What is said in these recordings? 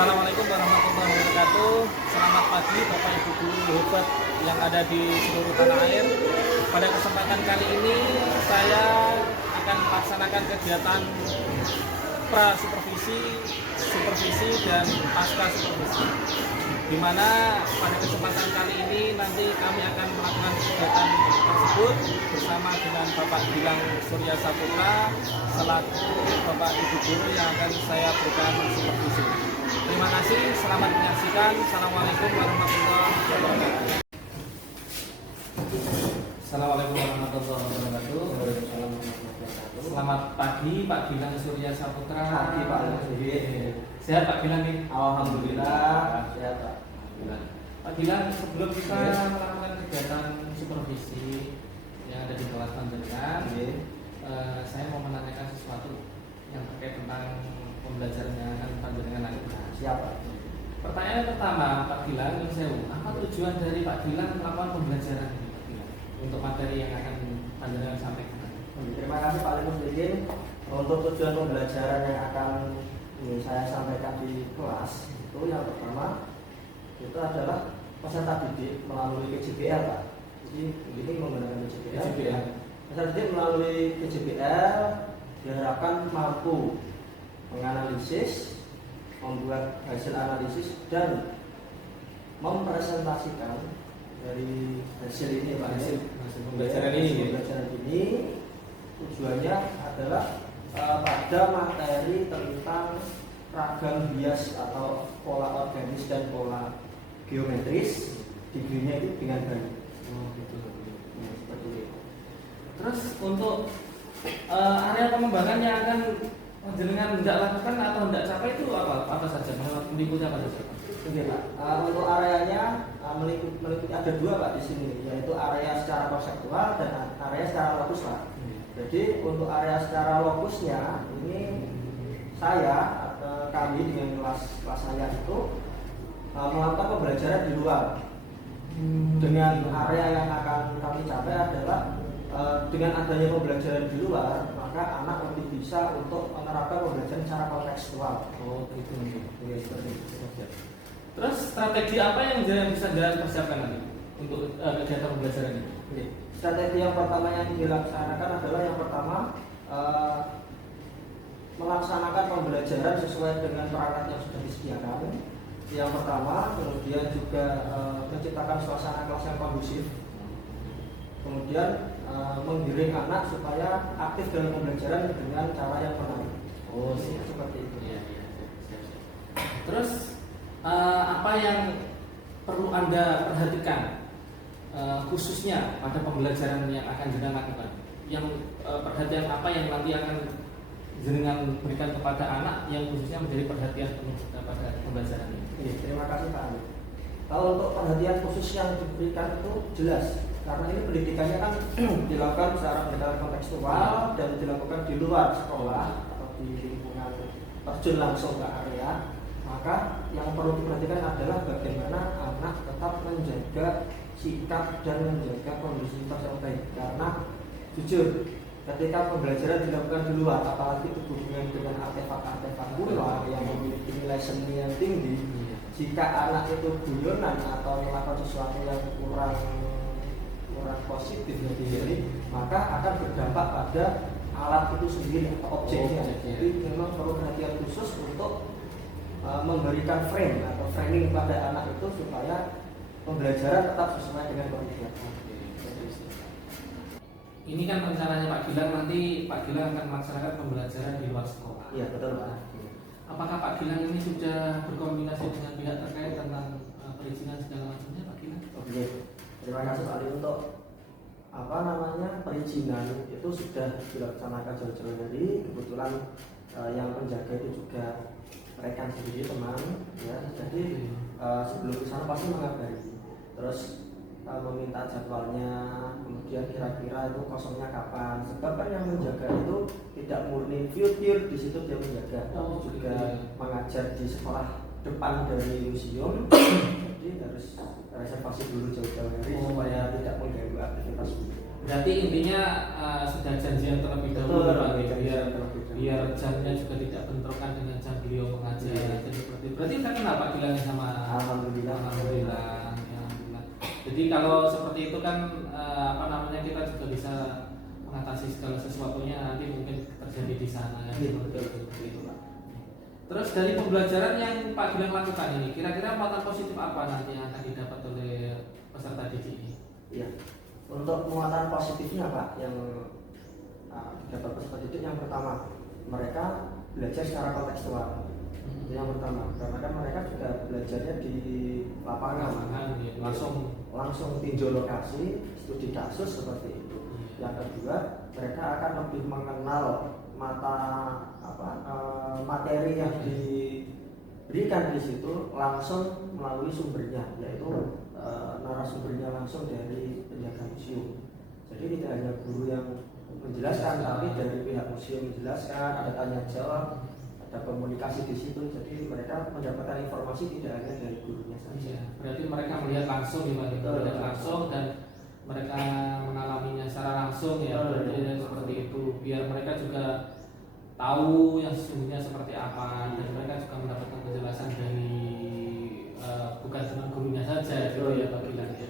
Assalamualaikum warahmatullahi wabarakatuh. Selamat pagi Bapak Ibu guru hebat yang ada di seluruh tanah air. Pada kesempatan kali ini saya akan melaksanakan kegiatan pra supervisi, supervisi dan pasca supervisi. Di mana pada kesempatan kali ini nanti kami akan melakukan kegiatan tersebut bersama dengan Bapak Gilang Surya Saputra selaku Bapak Ibu guru yang akan saya berikan supervisi. Terima kasih, selamat menyaksikan. Assalamualaikum warahmatullahi wabarakatuh. Assalamualaikum warahmatullahi wabarakatuh. Selamat pagi Pak Gilang Surya Saputra. Pagi Pak. Sehat Pak Gilang nih? Alhamdulillah sehat Pak. Pak Gilang, sebelum kita melakukan kegiatan supervisi yang ada di kelas panjenengan, saya mau menanyakan sesuatu yang terkait tentang pembelajaran yang akan panjenengan lakukan. Siapa? Pertanyaan pertama, Pak Gilang, apa tujuan dari Pak Gilang melakukan pembelajaran ini, Pak Gilang, untuk materi yang akan panjenengan sampaikan? Terima kasih Pak Limus. Untuk tujuan pembelajaran yang akan saya sampaikan di kelas itu yang pertama itu adalah peserta didik melalui KJBL Pak. Jadi ini menggunakan KJBL. Peserta didik melalui KJBL diharapkan mampu menganalisis, membuat hasil analisis dan mempresentasikan dari hasil ini Pak. Hasil pembelajaran ini. Pembelajaran ini tujuannya adalah pada materi tentang ragam bias atau pola organis dan pola geometris, digrinya itu dengan baik. Gitu. Nah, seperti itu. Terus untuk area pengembangan yang akan panjenengan tidak lakukan atau tidak capai itu apa saja? Meliputi apa saja? Oke Pak. Untuk areanya meliputi ada dua Pak di sini, yaitu area secara konseptual dan area secara lokus Pak. Jadi untuk area secara lokusnya ini kami dengan kelas saya itu melakukan pembelajaran di luar. Dengan area yang akan kami capai adalah dengan adanya pembelajaran di luar, maka anak lebih bisa untuk menerapkan pembelajaran secara kontekstual. Oh gitu. Ya, seperti itu. Terus strategi apa yang bisa Anda persiapkan nanti untuk kegiatan pembelajaran ini? Oke. Strategi yang pertama yang dilaksanakan adalah yang pertama melaksanakan pembelajaran sesuai dengan perangkat yang sudah disediakan. Yang pertama, kemudian juga menciptakan suasana kelas yang kondusif. Kemudian menggiring anak supaya aktif dalam pembelajaran dengan cara yang benar. Oh, seperti itu. Iya. Terus apa yang perlu Anda perhatikan khususnya pada pembelajaran yang akan jenengan lakukan? Yang perhatian apa yang nanti akan jenengan berikan kepada anak yang khususnya menjadi perhatian penuh pada pembelajaran ini? Terima kasih Pak Ali. Kalau untuk perhatian khusus yang diberikan itu jelas, karena ini pendidikannya kan dilakukan secara pendekatan kontekstual dan dilakukan di luar sekolah atau di lingkungan terjun langsung ke area. Maka yang perlu diperhatikan adalah bagaimana anak tetap menjaga sikap dan menjaga kondisivitas yang baik. Karena jujur, ketika pembelajaran dilakukan di luar, apalagi berhubungan dengan artefak-artefak kuno yang memiliki nilai seni yang tinggi, jika anak itu guyonan atau melakukan sesuatu yang kurang positif bagi diri, maka akan berdampak pada alat itu sendiri atau objeknya. Jadi memang perlu perhatian khusus untuk memberikan frame atau framing pada anak itu supaya pembelajaran tetap sesuai dengan kurikulum. Ini kan rencananya Pak Gilang, nanti Pak Gilang akan melaksanakan pembelajaran di luar sekolah. Iya betul Pak. Apakah Pak Gilang ini sudah berkoordinasi dengan pihak terkait tentang perizinan segala macamnya Pak Gilang? Oke, terima kasih Pak Ali. Untuk perizinan itu sudah dilaksanakan jauh-jauh hari. Kebetulan yang penjaga itu juga rekan sendiri teman, ya. Jadi sebelum ke sana pasti mengabari. Terus meminta jadwalnya, kemudian kira-kira itu kosongnya kapan. Sebab kan yang menjaga itu tidak murni pure di situ dia menjaga, tapi juga mengajar di sekolah depan dari museum. Jadi harus reservasi dulu jauh-jauh hari supaya tidak mengganggu aktivitas. Berarti intinya sudah janjian terlebih dahulu Pak, biar jamnya juga tidak bentrokan dengan jam beliau mengajar. Iya. Jadi seperti berarti udah kenal Pak bilangnya sama Alhamdulillah. Alhamdulillah. Ya, alhamdulillah. Jadi kalau seperti itu kan apa namanya, kita juga bisa mengatasi segala sesuatunya nanti mungkin terjadi di sana ya. Iya, betul itu Pak. Terus dari pembelajaran yang Pak Gilang lakukan ini, kira-kira muatan positif apa nanti yang akan didapat oleh peserta didik ini? Iya. Untuk muatan positifnya Pak, yang dapat peserta didik yang pertama, mereka belajar secara kontekstual. Itu yang pertama, karena kan mereka juga belajarnya di lapangan, Ya, langsung tinjau lokasi, studi kasus seperti itu. Yang kedua, mereka akan lebih mengenal materi yang diberikan di situ langsung melalui sumbernya, yaitu narasumbernya langsung dari penjaga museum. Jadi tidak hanya guru yang menjelaskan, tapi dari pihak museum menjelaskan, ada tanya jawab, ada komunikasi di situ. Jadi mereka mendapatkan informasi tidak hanya dari gurunya saja. Berarti mereka melihat langsung melihat langsung dan mereka mengalaminya secara langsung ya. Berarti seperti itu, biar mereka juga tahu yang sesungguhnya seperti apa, dan mereka juga mendapatkan penjelasan dari bukan cuma gurunya saja gitu ya Pak Gilang ya.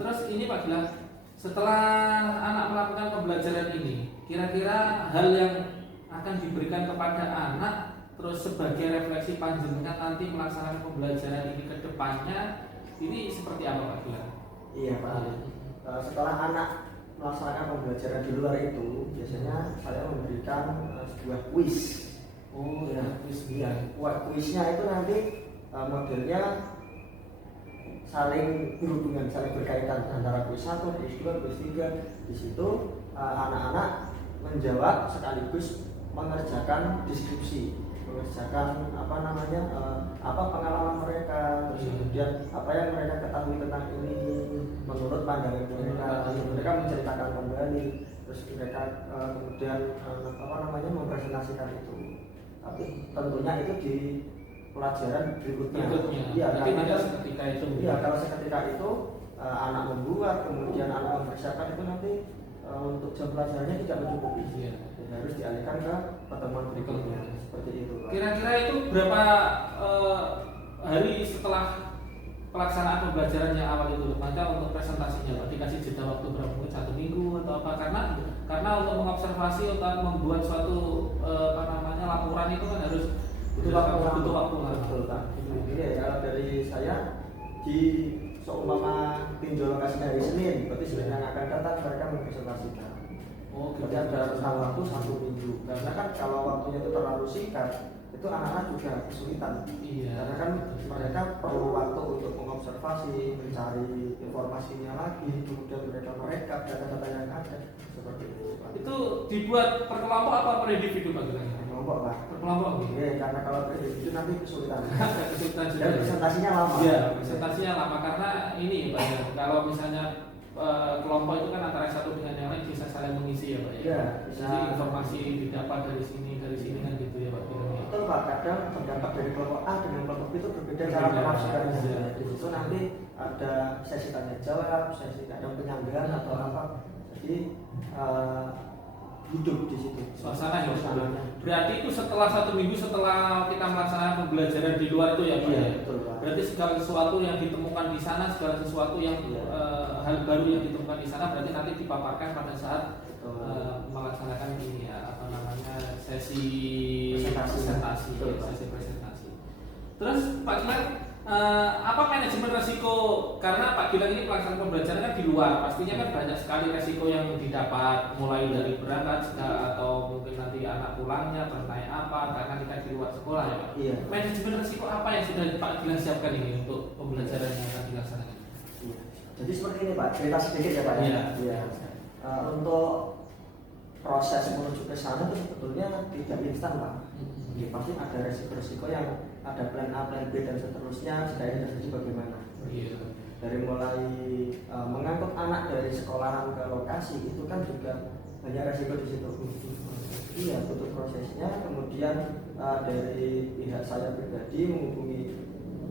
Terus ini Pak Gilang, setelah anak melakukan pembelajaran ini, kira-kira hal yang akan diberikan kepada anak terus sebagai refleksi panjenengan nanti melaksanakan pembelajaran ini ke depannya, ini seperti apa Pak Gilang? Iya Pak. Setelah anak melaksanakan pembelajaran di luar itu, biasanya saya memberikan sebuah kuis. Oh ya, kuis. Iya, kuisnya itu nanti modelnya saling berhubungan, saling berkaitan antara kuis 1, kuis 2, kuis 3. Di situ anak-anak menjawab sekaligus mengerjakan deskripsi, mengerjakan apa pengalaman mereka, terus kemudian apa yang mereka ketahui tentang ini menurut pandangan mereka. Mereka menceritakan kembali, terus mereka kemudian mempresentasikan itu. Tapi tentunya itu di pelajaran berikutnya. Iya, karena seketika itu. Iya, kalau seketika itu anak membuat, kemudian anak mempersiapkan, itu nanti untuk jam pelajarannya tidak mencukupi. Iya. Jadi harus dialihkan ke pertemuan berikutnya. Seperti itu Pak. Kira-kira itu berapa hari setelah pelaksanaan pembelajaran yang awal itu, maka untuk presentasinya Pak dikasih jeda waktu berapa, mungkin 1 minggu atau apa? Karena untuk mengobservasi, untuk membuat suatu laporan itu kan harus butuh waktu lama. Betul Pak. Ini kalau dari saya, di seumpama tinjau lokasi dari Senin, berarti Senin yang akan datang mereka mempresentasikan. Berarti ada rentang waktu 1 minggu. Karena kan kalau waktunya itu terlalu singkat, itu anak-anak juga kesulitan. Iya. Karena kan mereka perlu waktu untuk mengobservasi, mencari informasinya lagi, kemudian mereka merekap data-data yang ada. Seperti itu Pak. Itu dibuat per kelompok apa per individu Pak? Kelompok Pak. Per kelompok. Iya, karena kalau per individu nanti kesulitan. Kesulitan juga. Dan presentasinya lama. Iya, presentasinya lama karena ini Pak ya. Kalau misalnya kelompok itu kan antara satu dengan yang lain bisa saling mengisi ya Pak ya. Iya, bisa. Jadi informasi didapat dari sini kan gitu ya Pak. Betul Pak, kadang terdapat dari kelompok A dengan kelompok B itu berbeda cara penafsirannya. Di situ nanti ada sesi tanya jawab, sesi kadang penyanggahan atau apa. Jadi hidup di situ. Suasana ya. Berarti itu setelah 1 minggu setelah kita melaksanakan pembelajaran di luar itu ya Pak. Iya, ya? betul Pak. Berarti segala sesuatu yang ditemukan di sana, segala sesuatu yang hal baru yang ditemukan di sana berarti nanti dipaparkan pada saat melaksanakan ini ya, sesi presentasi. Terus Pak Gilang, apa manajemen resiko, karena Pak Gilang ini pelaksanaan pembelajaran kan di luar, pastinya kan banyak sekali resiko yang didapat, mulai dari berangkat atau mungkin nanti anak pulangnya atau naik apa, karena kita di luar sekolah ya Pak. Iya. Manajemen resiko apa yang sudah Pak Gilang siapkan ini untuk pembelajaran yang akan dilaksanakan? Iya. Jadi seperti ini Pak, cerita sedikit ya Pak. Iya. Untuk proses menuju ke sana itu sebetulnya tidak instan Pak. Ya, pasti ada resiko-resiko yang ada plan A, plan B dan seterusnya jika ini terjadi bagaimana. Iya. Dari mulai mengangkut anak dari sekolahan ke lokasi itu kan juga banyak resiko di situ. Iya, butuh prosesnya. Kemudian dari pihak saya pribadi menghubungi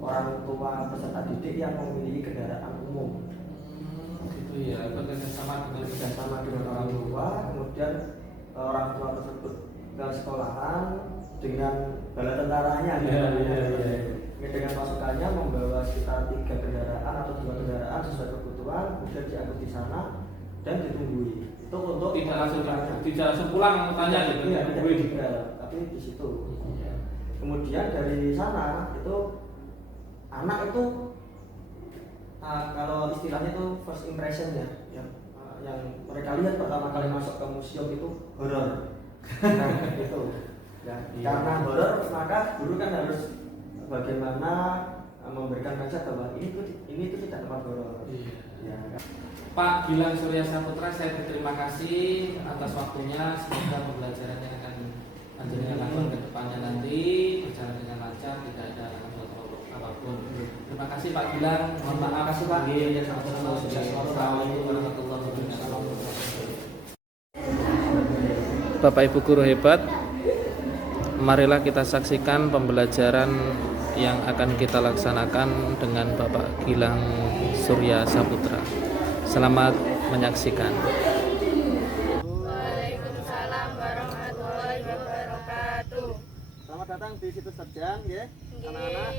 orang tua peserta didik yang memiliki kendaraan umum. Gitu ya, bekerjasama dengan orang tua, kemudian orang tua tersebut ke sekolahan dengan bala tentaranya Iya. dengan pasukannya membawa sekitar 3 kendaraan atau 2 kendaraan sesuai kebutuhan, kemudian diangkut di sana dan ditunggui. Itu untuk tidak langsung pulang angkutannya gitu. Iya, tidak Wih. ditinggal, tapi di situ. Iya. Kemudian dari sana itu anak itu kalau istilahnya itu first impression ya, yang mereka lihat pertama kali masuk ke museum itu horor. Nah, itu ya, Iya. karena horor maka guru kan harus bagaimana memberikan konsep bahwa ini itu tidak tempat horor. Iya. Ya, Pak Gilang Surya Saputra, saya berterima kasih atas waktunya. Semoga pembelajaran yang akan panjenengan lakukan ke depannya nanti berjalan dengan lancar, tidak ada apapun. Terima kasih Pak Gilang. Mohon maaf. Terima kasih, Pak. Iya, sama-sama. Assalamualaikum warahmatullahi wabarakatuh. Bapak Ibu guru hebat, marilah kita saksikan pembelajaran yang akan kita laksanakan dengan Bapak Gilang Surya Saputra. Selamat menyaksikan. Waalaikumsalam warahmatullahi wabarakatuh. Selamat datang di situs Terjang, ya, anak-anak.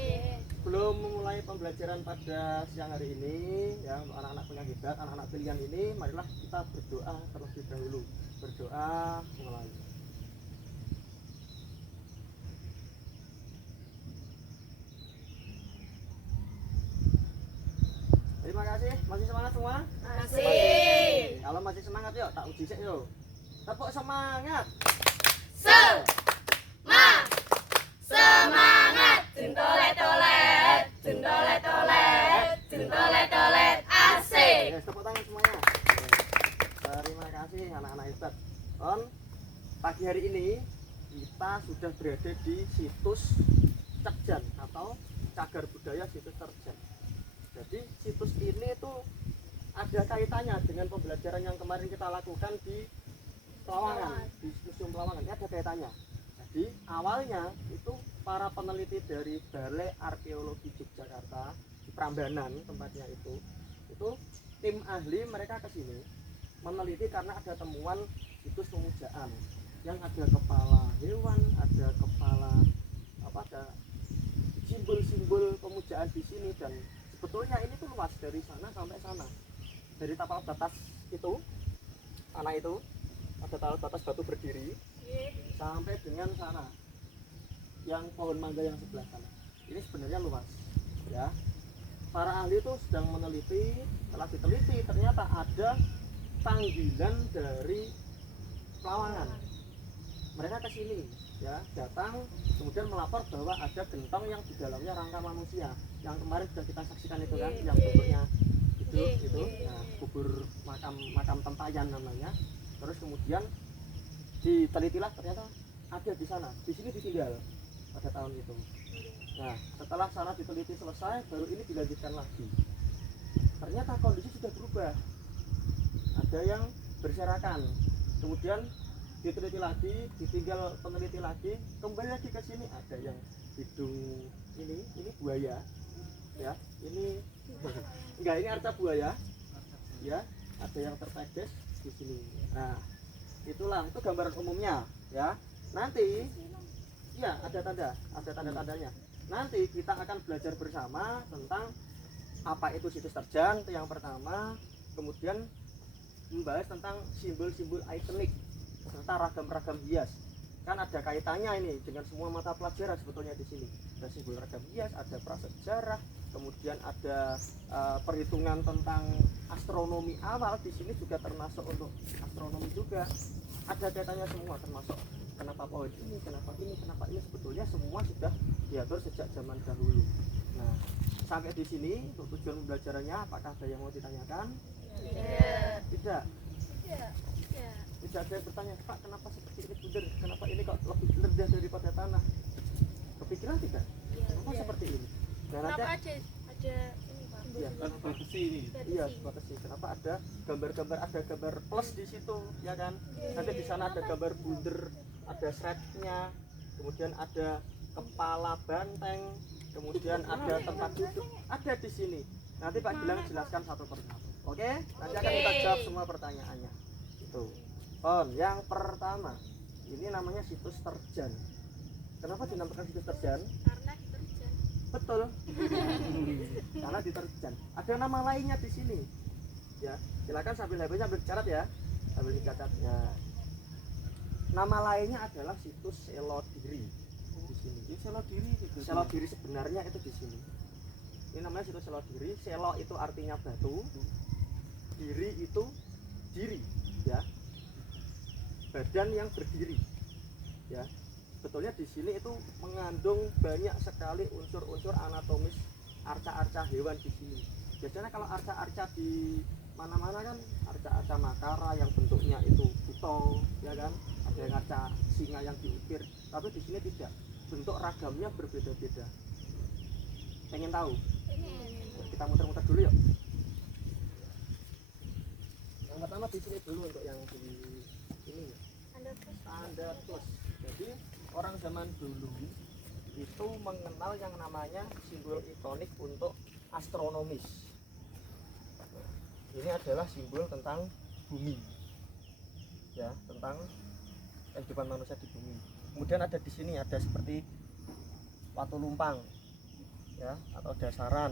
Belum memulai pembelajaran pada siang hari ini, ya, untuk anak-anak yang hebat, anak-anak pilihan ini, marilah kita berdoa terlebih dahulu. Berdoa mulai. Terima kasih. Masih semangat semua? Masih. Kalau masih semangat, yuk tak uji sih, yuk. Tepuk semangat. Semangat. Jentolet-tolet, jentolet-tolet, jentolet-tolet. Asik. Oke, tepuk tangan semuanya. Oke. Terima kasih anak-anak hebat. Pagi hari ini kita sudah berada di situs Terjang atau Cagar Budaya Situs Terjang. Jadi situs ini tuh ada kaitannya dengan pembelajaran yang kemarin kita lakukan di Pelawangan, di Museum Pelawangan. Ini ada kaitannya. Jadi awalnya itu para peneliti dari Balai Arkeologi Yogyakarta di Prambanan tempatnya itu tim ahli mereka ke sini meneliti karena ada temuan situs pemujaan yang ada kepala hewan, ada kepala ada simbol-simbol pemujaan di sini, dan sebetulnya ini tuh luas dari sana sampai sana, dari tapal batas itu tanah itu ada tapal batas batu berdiri sampai dengan sana yang pohon mangga yang sebelah sana. Ini sebenarnya luas, ya. Para ahli itu sedang meneliti, setelah diteliti ternyata ada panggilan dari Pelawangan. Mereka ke sini, ya, datang kemudian melapor bahwa ada gentong yang di dalamnya rangka manusia yang kemarin sudah kita saksikan itu kan, yang bentuknya itu, nah, kubur makam tempayan namanya. Terus kemudian ditelitilah ternyata ada di sana, di sini ditinggal pada tahun itu. Nah, setelah sana diteliti selesai, baru ini dilanjutkan lagi. Ternyata kondisi sudah berubah, ada yang berserakan. Kemudian diteliti lagi, ditinggal peneliti lagi, kembali lagi ke sini, ada yang hidung ini buaya, ya, ini enggak, ini arca buaya, ya, ada yang terteges di sini. Nah, itulah, itu gambaran umumnya, ya. Nanti, ya, ada tanda-tandanya. Nanti kita akan belajar bersama tentang apa itu situs terjang, itu yang pertama. Kemudian membahas tentang simbol-simbol ikonik serta ragam-ragam hias. Kan ada kaitannya ini dengan semua mata pelajaran sebetulnya di sini. Ada simbol ragam hias, ada prasejarah, kemudian ada perhitungan tentang astronomi awal. Di sini juga termasuk untuk astronomi juga. Ada kaitannya semua, termasuk kenapa pohon ini, kenapa ini, sebetulnya semua sudah diatur sejak zaman dahulu. Nah, sampai di sini untuk tujuan pembelajarannya, apakah ada yang mau ditanyakan? Tidak. Tidak ada yang bertanya, Pak, kenapa seperti ini bundar? Kenapa ini kok lebih rendah daripada tanah? Kepikiran tidak? Kenapa seperti ini? Nah, Kenapa nanti ada ini, Pak? iya, Besi ini. iya, batasi. Kenapa ada gambar-gambar, ada gambar plus di situ, ya kan? Nanti di sana ada gambar bunder, ada shrednya, kemudian ada kepala banteng, kemudian ada tempat duduk, ada di sini. Nanti Pak Gilang jelaskan satu persatu. Oke? Nanti akan kita jawab semua pertanyaannya. Itu. Yang pertama, Ini namanya situs terjan. Kenapa dinamakan situs terjan? Karena diterjang. Betul. Karena diterjan. Ada nama lainnya di sini. Ya, silakan sambil HP-nya sambil dicatat ya. Sambil dicatat ya. Nama lainnya adalah situs Selodiri di sini. Ini Selodiri gitu. Selodiri sebenarnya itu di sini. Ini namanya situs Selodiri. Selo itu artinya batu. Diri itu diri, ya. Badan yang berdiri. Ya. Sebetulnya di sini itu mengandung banyak sekali unsur-unsur anatomis arca-arca hewan di sini. Biasanya kalau arca-arca di mana-mana kan arca-arca Makara yang bentuknya itu buto, ya kan? Ada yang arca singa yang diukir, tapi di sini tidak. Bentuk ragamnya berbeda-beda. Pengen tahu? Kita muter-muter dulu yuk. Yang pertama di sini dulu untuk yang di ini. Tanda plus. Jadi orang zaman dulu itu mengenal yang namanya simbol ikonik untuk astronomis. Ini adalah simbol tentang bumi, ya, tentang kehidupan manusia di bumi. Kemudian ada di sini ada seperti watu lumpang, ya, atau dasaran.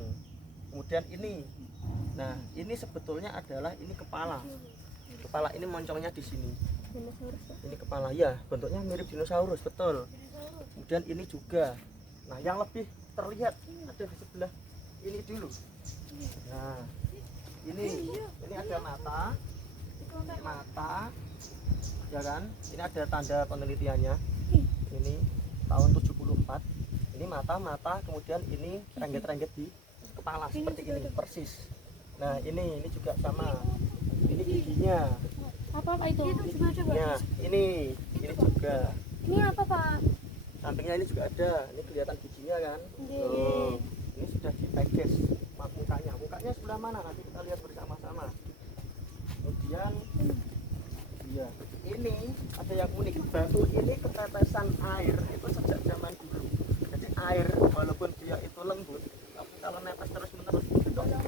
Kemudian ini, nah ini sebetulnya adalah ini kepala. Kepala ini moncongnya di sini. Ini kepala, ya, bentuknya mirip dinosaurus, betul. Kemudian ini juga. Nah, yang lebih terlihat ada di sebelah ini dulu. Nah, ini ada mata, ya kan? Ini ada tanda penelitiannya. Ini tahun 74. Ini mata, kemudian ini rengget-rengget di kepala seperti ini, persis. Nah, ini juga sama. Ini giginya. Apa Pak itu? Ya, ini juga. Ini apa Pak? Sampingnya ini juga ada. Ini kelihatan giginya kan? Iya. Tuh, ini sudah di package mukanya. Mukanya sebelah mana? Nanti kita lihat bersama-sama. Kemudian, iya, ini ada yang unik. Batu ini ketetesan air itu sejak zaman dulu. Jadi air walaupun dia itu lembut, tapi kalau netes terus-menerus itu ya.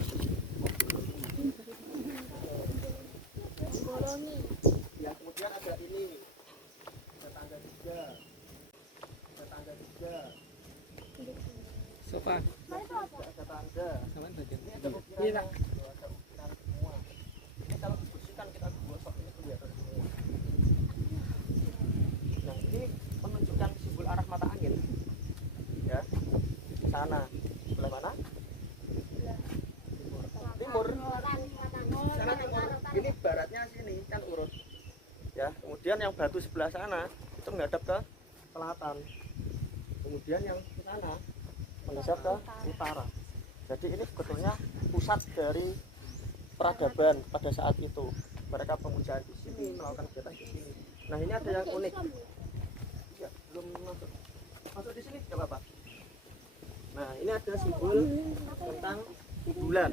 Kemudian ada ini, ada tangga tiga, Sofa. ada tangga. Sama bagian. Ini ada ukiran, ada ukiran semua. Ini kalau dibersihkan kita gosok ini kelihatan semua. Nah, ini menunjukkan simbol arah mata angin. Ya, sana. Sebelah mana? Timur. Sana timur. Ini baratnya sini kan urut. Ya, kemudian yang batu sebelah sana itu menghadap ke selatan. Kemudian yang ke sana menghadap ke utara. Jadi ini sebetulnya pusat dari peradaban pada saat itu. Mereka pemujaan di sini, melakukan kegiatan di sini. Nah, ini ada yang unik. Ya, belum masuk. Masuk di sini enggak apa-apa. Nah, ini ada simbol tentang bulan.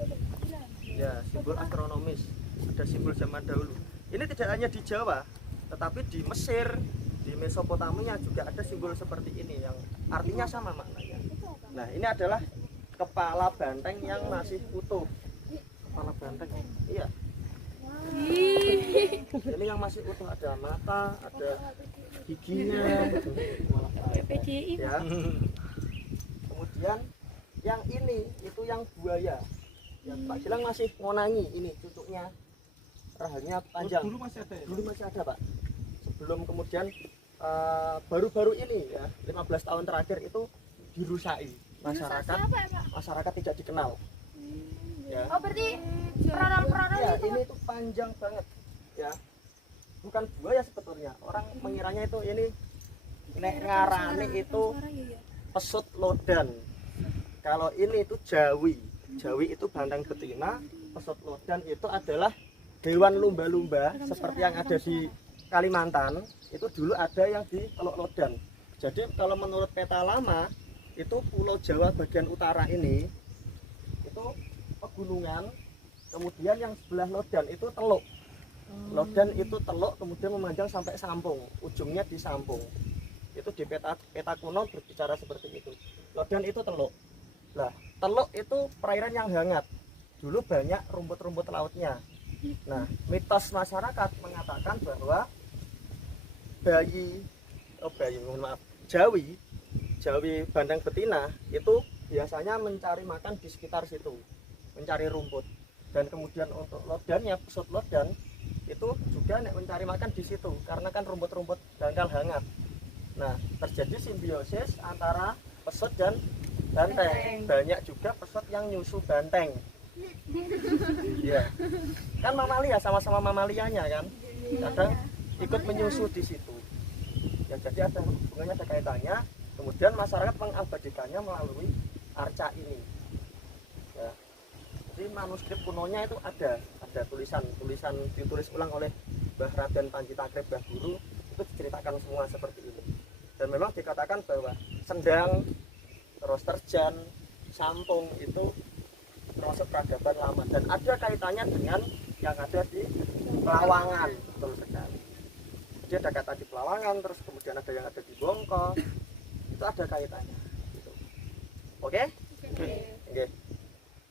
Ya, simbol astronomis. Ada simbol zaman dahulu. Ini tidak hanya di Jawa, tetapi di Mesir, di Mesopotamia juga ada simbol seperti ini yang artinya sama maknanya. Nah, ini adalah kepala banteng yang masih utuh. Kepala banteng, iya. Ini yang masih utuh, ada mata, ada giginya, ya. Kemudian yang ini itu yang buaya. Ya, Pak Gilang masih ngonangi ini cucuknya. Rahangnya panjang. Dulu masih ada ya? Dulu masih ada, Pak. Sebelum kemudian baru-baru ini ya, 15 tahun terakhir itu dirusai. Masyarakat tidak dikenal. Ya. Oh berarti peranan-peranan Ya, itu. ini tuh panjang banget. Ya. Bukan buaya sebetulnya. Orang mengiranya itu ini nek ngarani itu pesut lodan. Kalau ini itu jawi. Jawi itu banteng betina, pesut lodan itu adalah hewan lumba-lumba seperti yang ada di Kalimantan. Itu dulu ada yang di Teluk Lodan. Jadi kalau menurut peta lama itu Pulau Jawa bagian utara ini itu pegunungan, kemudian yang sebelah Lodan itu teluk. Lodan itu teluk kemudian memanjang sampai Sampung, ujungnya di Sampung. Itu di peta kuno berbicara seperti itu. Lodan itu teluk. Nah, teluk itu perairan yang hangat. Dulu banyak rumput-rumput lautnya. Nah, mitos masyarakat mengatakan bahwa mohon maaf, Jawi bandeng betina itu biasanya mencari makan di sekitar situ, mencari rumput. Dan kemudian untuk lodannya, pesut lodan itu juga mencari makan di situ karena kan rumput-rumput dangkal hangat. Nah, terjadi simbiosis antara pesut dan banteng. Banyak juga pesut yang nyusu banteng. Ya, kan mamalia, sama-sama mamalianya kan, kadang ikut menyusu di situ. Ya, jadi ada hubungannya, ada kaitannya. Kemudian masyarakat mengabadikannya melalui arca ini. Ya, jadi manuskrip kunonya itu ada tulisan ditulis ulang oleh Mbah Raden Panji Takrib Mbah Guru, itu diceritakan semua seperti ini. Dan memang dikatakan bahwa sendang, terus terjan, sampung itu termasuk peradaban lama dan ada kaitannya dengan yang ada di Pelawangan, betul sekali. Jadi ada kata di Pelawangan, terus kemudian ada yang ada di Bongko, itu ada kaitannya. Gitu. Oke? Oke.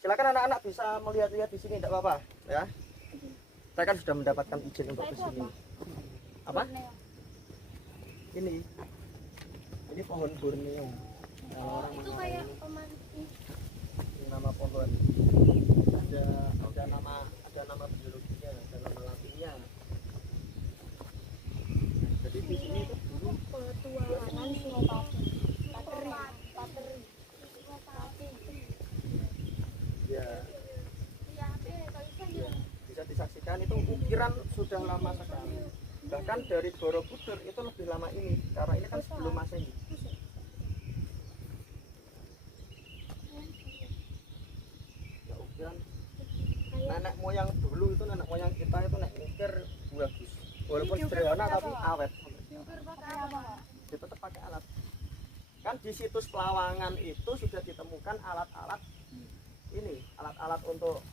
Silakan anak-anak bisa melihat-lihat di sini, tidak apa-apa, ya. Saya kan sudah mendapatkan izin untuk ke sini. Apa? Ini pohon Borneo. Kalau orang Itu kayak pemantik. ini nama pohon. Ada nama biologinya, ada nama latinnya. Jadi di sini itu dulu Petualangan Sinopati. Pateri. ya bisa disaksikan itu ukiran sudah lama sekali. Bahkan dari Borobudur itu lebih lama ini karena ini kan sebelum Masehi. Ya, ukiran nenek moyang dulu itu, nenek moyang kita itu nek ukir bagus. Walaupun sederhana tapi awet. Dia tetap pakai alat. Kan di situs Pelawangan itu sudah ditemukan alat-alat ini, alat-alat untuk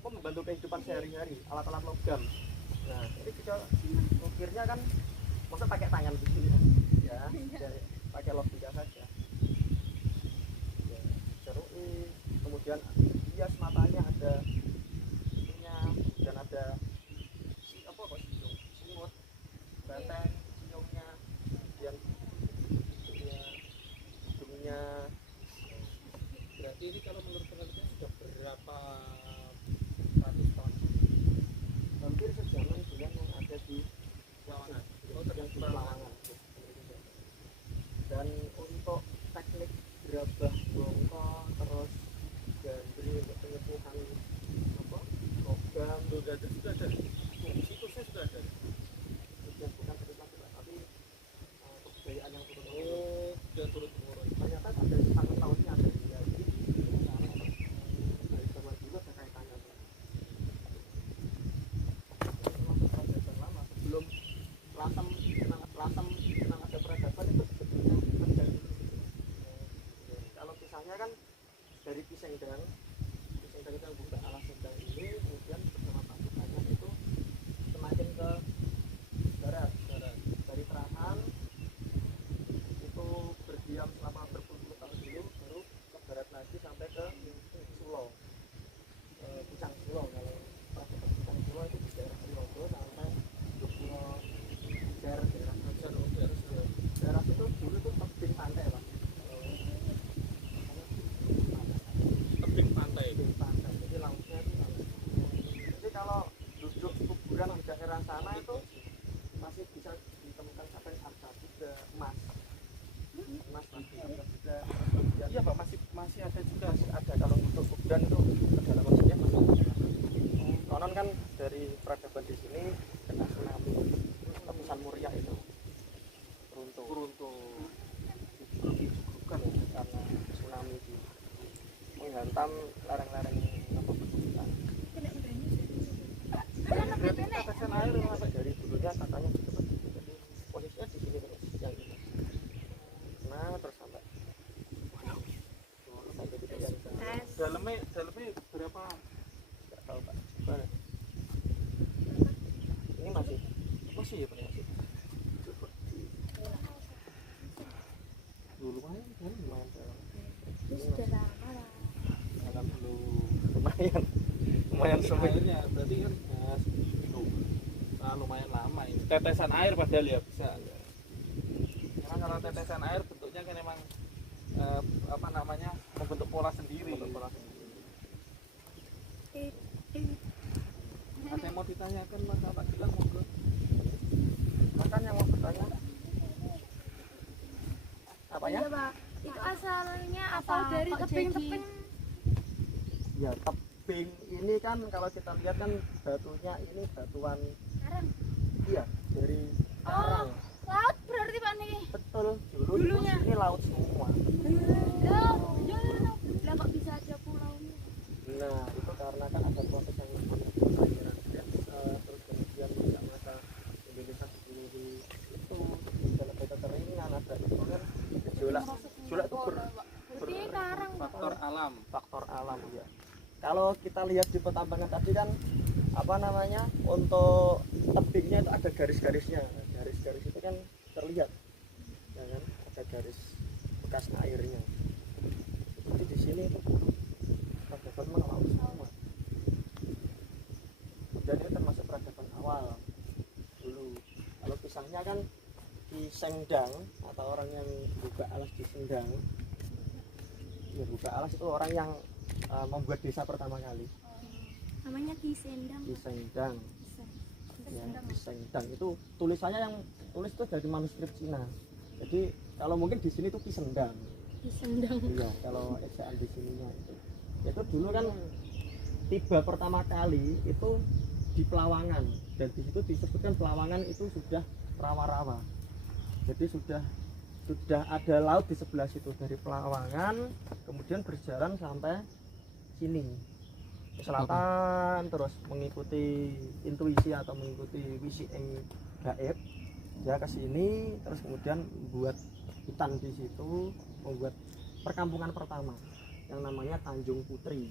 membantu kehidupan sehari-hari, alat-alat logam. Nah, ini juga ukirnya kan masa pakai tangan begini ya, pakai logika saja. Ya, cerui, kemudian hias matanya ada ininya, dan ada singut, banteng, siungnya, kemudian hidungnya. Berarti ini kalau menurut penelitian sudah berapa ratus tahun? Hampir sejaman dengan yang ada di Pelawangan. yang di Pelawangan. Dan untuk teknik gerabah bongko terus gandri untuk penyepuhan logam Sudah ada. Situsnya sudah ada. bukan tapi kebudayaan yang turun Sudah turun temurun. ternyata ada tahun-tahunnya ada di dari zaman dulu ada kaitannya lama sebelum Lasem ada peradaban itu sebetulnya terjadi. Kalau kisahnya kan dari Pisendang itu yang buka alas Sendang ini, kemudian bersama pasukannya itu semakin ke barat dari Terahan itu berdiam selama berpuluh-puluh tahun dulu, baru ke barat lagi sampai ke Sulo, Pucang Sulo. Kalau Pucang Sulo itu di daerah Silogo sampai Joglo, daerah itu dulu itu tebing pantai Pak. Tebing pantai. Jadi lautnya itu laut. Jadi kalau duduk kuburan di daerah sana itu masih bisa ditemukan sampai harta juga, emas masih ada juga. Iya Pak, masih ada juga. Masih ada kalau untuk kuburan itu kedalaman sekian masih ada. Konon kan dari peradaban di sini kena tsunami, letusan Muria itu runtuh bukan karena tsunami di menghantam lereng-lereng perbukitan. Berarti tetesan air sampai dari dulunya katanya gitu. Jadi posisinya di sini terus yang ini. Nah terus sampai sampai di yang Dalamnya berapa? nggak tahu Pak. Ini masih ya Pak? Lumayan kan? Sudah lama lah. lumayan sempit. Airnya berarti kan lumayan lama ini. Tetesan air padahal ya bisa enggak? masalah tetesan air bentuknya kan memang apa namanya membentuk pola sendiri. Ada yang mau ditanyakan Mas Pak Gilang monggo. Makan yang mau bertanya. Apanya? Iya, Pak. Itu asalnya apa? Dari tebing-tebing. Ya tebing ini kan kalau kita lihat kan batunya ini batuan Karang. iya dari karang. Laut berarti Pak nih. Betul, dulu Dulunya. ini laut semua. Lah kok bisa ada pulaunya? Nah itu karena kan ada proses yang namanya perairan biasa, terus kemudian pada masa Indonesia sendiri itu misalnya ada kekeringan, ada itu kan gejolak itu Berarti karang Pak. faktor alam ya. Kalau kita lihat di pertambangan tadi kan apa namanya untuk tebingnya itu ada garis-garisnya. Garis-garis itu kan terlihat, ya kan? Ada garis bekas airnya. Seperti di sini itu peradaban melaut semua. Dan ini termasuk peradaban awal dulu. Kalau kisahnya kan di Sengdang atau orang yang buka alas di Sengdang. Ya buka alas itu orang yang membuat desa pertama kali Namanya Ki Sendang. di Sengdang. Ya, di Sengdang itu tulisannya yang tulis itu dari manuskrip Cina. Jadi kalau mungkin di sini itu Ki Sendang. Ki Sendang. Iya, kalau ejaan di sininya itu. Itu dulu kan tiba pertama kali itu di Pelawangan dan di situ disebutkan Pelawangan itu sudah rawa-rawa. Jadi sudah ada laut di sebelah situ dari Pelawangan kemudian berjalan sampai sini ke selatan terus mengikuti intuisi atau mengikuti wisi ing gaib ya ke sini terus kemudian membuat hutan di situ membuat perkampungan pertama yang namanya Tanjung Putri.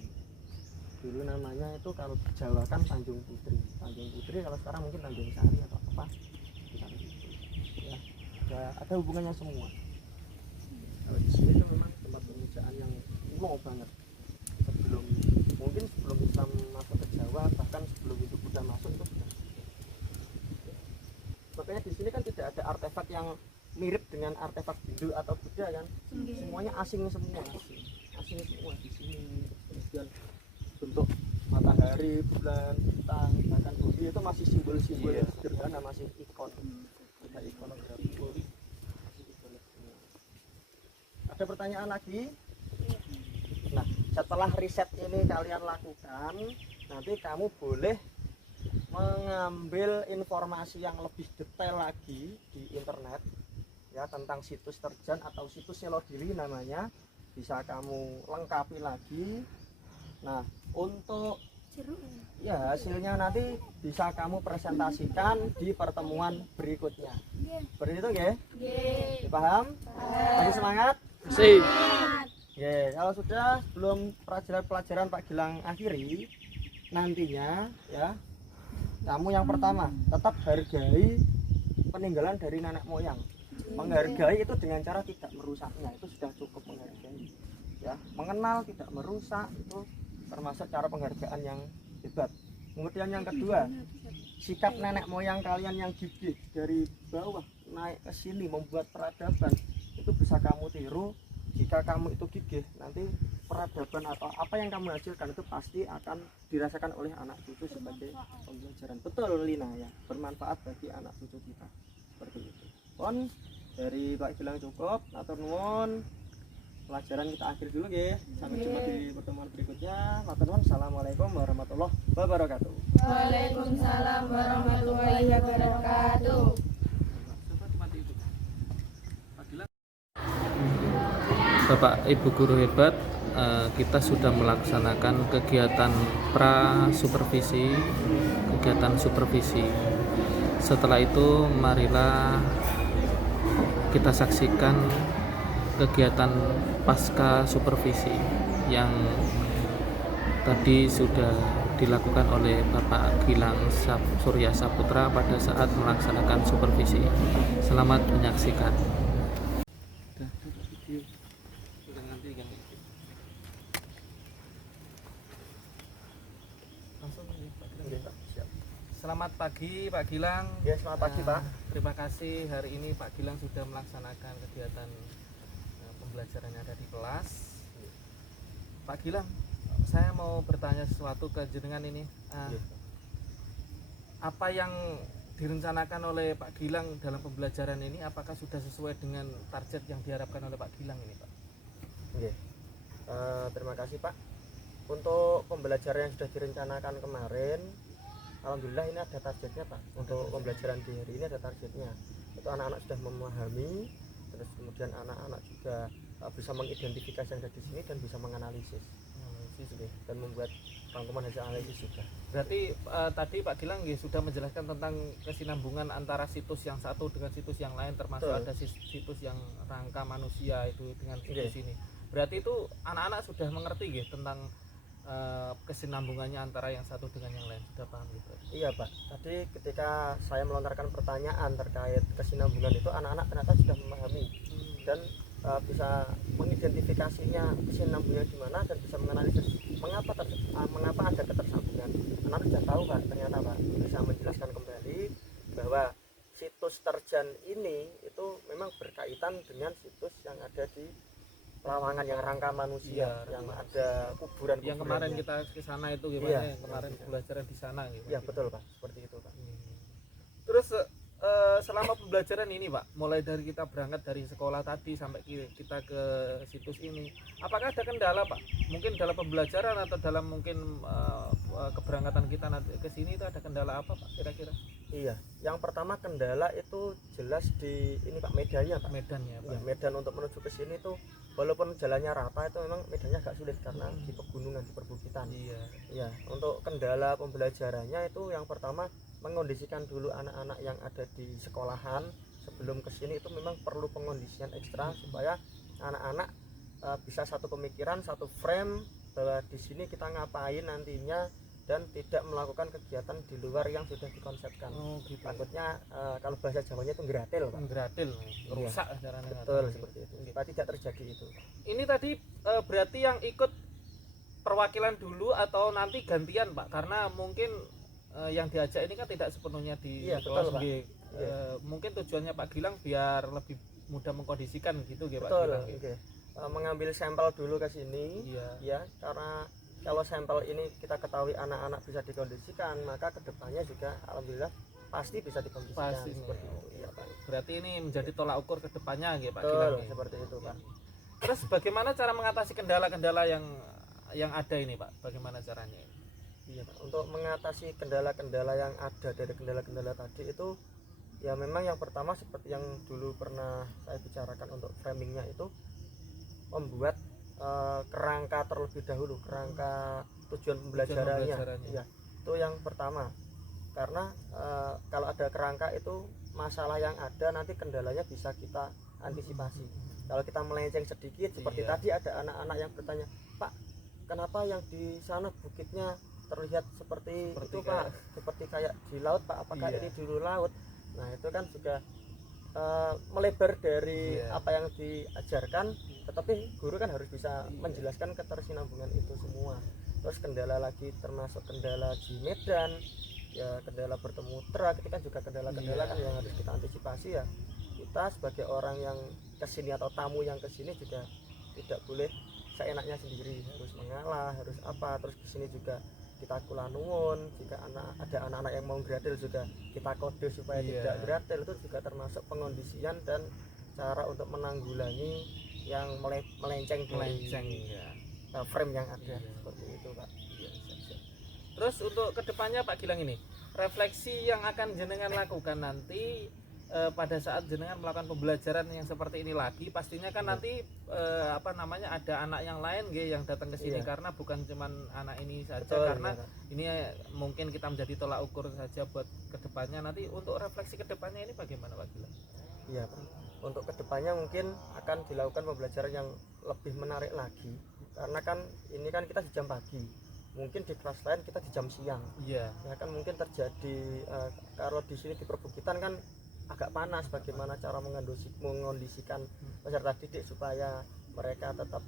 Dulu namanya itu kalau di Jawa kan Tanjung Putri kalau sekarang mungkin Tanjung Sari atau apa bukan gitu ya ada hubungannya semua. Kalau di sini itu memang tempat pemujaan yang kuno banget sebelum Islam masuk ke Jawa bahkan sebelum itu Buddha masuk itu sudah. Makanya di sini kan tidak ada artefak yang mirip dengan artefak Hindu atau Buddha kan, semuanya asing semua di sini. Kemudian bentuk matahari, bulan, bintang, bahkan bumi itu masih simbol-simbol sederhana, masih ikon, tidak ikonografi. Ada pertanyaan lagi? Nah, setelah riset ini kalian lakukan, nanti kamu boleh mengambil informasi yang lebih detail lagi di internet ya tentang situs terjan atau situs Selodili namanya, bisa kamu lengkapi lagi. Nah, untuk ya hasilnya nanti bisa kamu presentasikan di pertemuan berikutnya. Seperti itu ya? Paham? Masih semangat? Sip. Ya, kalau sudah sebelum pelajaran Pak Gilang akhiri nantinya ya, kamu yang pertama tetap hargai peninggalan dari nenek moyang. Menghargai itu dengan cara tidak merusaknya, itu sudah cukup menghargai. Ya, mengenal tidak merusak itu termasuk cara penghargaan yang hebat. Kemudian yang kedua, sikap nenek moyang kalian yang gigih dari bawah naik ke sini membuat peradaban itu bisa kamu tiru. Jika kamu itu gigih, nanti peradaban atau apa yang kamu hasilkan itu pasti akan dirasakan oleh anak cucu sebagai pembelajaran. Betul Lina ya, bermanfaat bagi anak cucu kita. Seperti itu. Pon dari Pak Gilang cukup, atur nuwun. Pelajaran kita akhir dulu ya. Sampai jumpa di pertemuan berikutnya. Matur nuwun. Assalamualaikum warahmatullahi wabarakatuh. Waalaikumsalam warahmatullahi wabarakatuh. Bapak Ibu guru hebat, kita sudah melaksanakan kegiatan supervisi. Setelah itu marilah kita saksikan kegiatan pasca supervisi yang tadi sudah dilakukan oleh Bapak Gilang Surya Saputra pada saat melaksanakan supervisi. Selamat menyaksikan. Selamat pagi Pak Gilang. Ya, selamat pagi, Pak. Terima kasih hari ini Pak Gilang sudah melaksanakan kegiatan pembelajaran yang ada di kelas. Pak Gilang, saya mau bertanya sesuatu ke jenengan ini. Apa yang direncanakan oleh Pak Gilang dalam pembelajaran ini, apakah sudah sesuai dengan target yang diharapkan oleh Pak Gilang ini, Pak? Oke. Terima kasih, Pak. Untuk pembelajaran yang sudah direncanakan kemarin, alhamdulillah ini ada targetnya, Pak. Untuk pembelajaran di hari ini ada targetnya. Itu anak-anak sudah memahami, terus kemudian anak-anak juga bisa mengidentifikasi yang ada di sini dan bisa menganalisis dan membuat rangkuman hasil analisis juga. Berarti tadi Pak Gilang sudah menjelaskan tentang kesinambungan antara situs yang satu dengan situs yang lain, termasuk ada situs yang rangka manusia itu dengan situs ini. Berarti itu anak-anak sudah mengerti tentang kesinambungannya antara yang satu dengan yang lain, sudah paham gitu? Iya, Pak. Tadi ketika saya melontarkan pertanyaan terkait kesinambungan itu, anak-anak ternyata sudah memahami dan bisa mengidentifikasinya kesinambungannya di mana dan bisa menganalisis mengapa ada ketersambungan. Anak sudah tahu, Pak. Ternyata, Pak, bisa menjelaskan kembali bahwa situs terjan ini itu memang berkaitan dengan situs yang ada di Lawangan yang rangka manusia, yang ada kuburan. Yang kemarin kita ke sana itu gimana? Yang kemarin pembelajaran di sana gitu. Iya, betul, Pak. Seperti itu, Pak. Terus selama pembelajaran ini, Pak, mulai dari kita berangkat dari sekolah tadi sampai kita ke situs ini, apakah ada kendala, Pak? Mungkin dalam pembelajaran atau dalam mungkin keberangkatan kita nanti ke sini itu ada kendala apa, Pak, kira-kira? Iya, yang pertama kendala itu jelas di ini, Pak, medannya, Pak. Medannya, Pak. Ya, medan untuk menuju ke sini itu walaupun jalannya rata itu memang medannya agak sulit karena di pegunungan, di perbukitan. Iya. Ya, untuk kendala pembelajarannya itu yang pertama mengondisikan dulu anak-anak yang ada di sekolahan sebelum ke sini, itu memang perlu pengondisian ekstra supaya anak-anak bisa satu pemikiran, satu frame bahwa di sini kita ngapain nantinya dan tidak melakukan kegiatan di luar yang sudah dikonsepkan. Oh, gitu. Takutnya kalau bahasa Jawanya itu ngeratil, Pak. Ngeratil, rusak caranya. Betul, seperti itu. Supaya tidak terjadi itu. Ini tadi berarti yang ikut perwakilan dulu atau nanti gantian, Pak? Karena mungkin yang diajak ini kan tidak sepenuhnya di kelas, Pak. Mungkin tujuannya Pak Gilang biar lebih mudah mengkondisikan gitu, Pak Gilang. Mengambil sampel dulu ke sini, ya, karena kalau sampel ini kita ketahui anak-anak bisa dikondisikan, maka kedepannya juga alhamdulillah pasti bisa dikondisikan. Pasti seperti itu, ya, Pak. Berarti ini menjadi tolak ukur kedepannya, Pak Betul, Gilang. seperti itu, Pak. Terus bagaimana cara mengatasi kendala-kendala yang ada ini, Pak? Bagaimana caranya? Iya, Pak. Untuk mengatasi kendala-kendala yang ada dari kendala-kendala tadi itu, ya memang yang pertama seperti yang dulu pernah saya bicarakan untuk framingnya itu membuat kerangka terlebih dahulu, kerangka tujuan pembelajarannya. Ya, itu yang pertama. Karena kalau ada kerangka itu masalah yang ada nanti kendalanya bisa kita antisipasi. Kalau kita melenceng sedikit seperti tadi ada anak-anak yang bertanya, Pak, kenapa yang di sana bukitnya terlihat seperti itu, Pak, seperti kayak di laut, Pak, apakah ini dulu laut? Nah, itu kan juga melebar dari apa yang diajarkan, tetapi guru kan harus bisa menjelaskan ketersinambungan itu semua. Terus kendala lagi termasuk kendala di medan, ya kendala bertemu truk, itu kan juga kendala-kendala kan yang harus kita antisipasi. Ya, kita sebagai orang yang kesini atau tamu yang kesini juga tidak boleh seenaknya sendiri, harus mengalah, harus apa. Terus kesini juga kita kula nuwun, jika ada anak-anak yang mau gratil juga kita kode supaya tidak gratil. Itu juga termasuk pengondisian dan cara untuk menanggulangi yang melenceng frame yang ada. Seperti itu, Pak. Terus untuk kedepannya Pak Gilang ini, refleksi yang akan jenengan lakukan nanti pada saat jenengan melakukan pembelajaran yang seperti ini lagi, pastinya kan nanti ada anak yang lain yang datang ke sini, karena bukan cuman anak ini saja. Betul, karena ini mungkin kita menjadi tolak ukur saja buat kedepannya. Nanti untuk refleksi kedepannya ini bagaimana, Pak Gilang? Iya, Pak. Untuk kedepannya mungkin akan dilakukan pembelajaran yang lebih menarik lagi, karena kan ini kan kita di jam pagi, mungkin di kelas lain kita di jam siang. Ya kan mungkin terjadi kalau di sini di perbukitan kan agak panas, bagaimana cara mengondisikan peserta didik supaya mereka tetap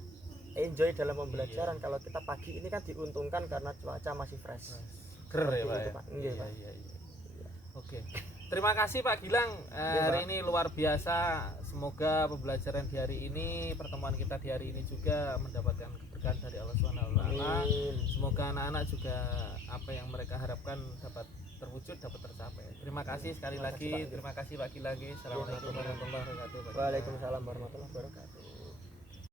enjoy dalam pembelajaran. Kalau kita pagi ini kan diuntungkan karena cuaca masih fresh. Ger ya, Pak. Pak. Iya, Pak. Oke. Terima kasih Pak Gilang. Hari ini luar biasa. Semoga pembelajaran di hari ini, pertemuan kita di hari ini juga mendapatkan keberkahan dari Allah Subhanahu wa taala. Semoga anak-anak juga apa yang mereka harapkan dapat terwujud, dapat tercapai. Terima kasih sekali lagi. Terima kasih Pak Gilang. Assalamualaikum warahmatullahi wabarakatuh. Waalaikumsalam warahmatullahi wabarakatuh.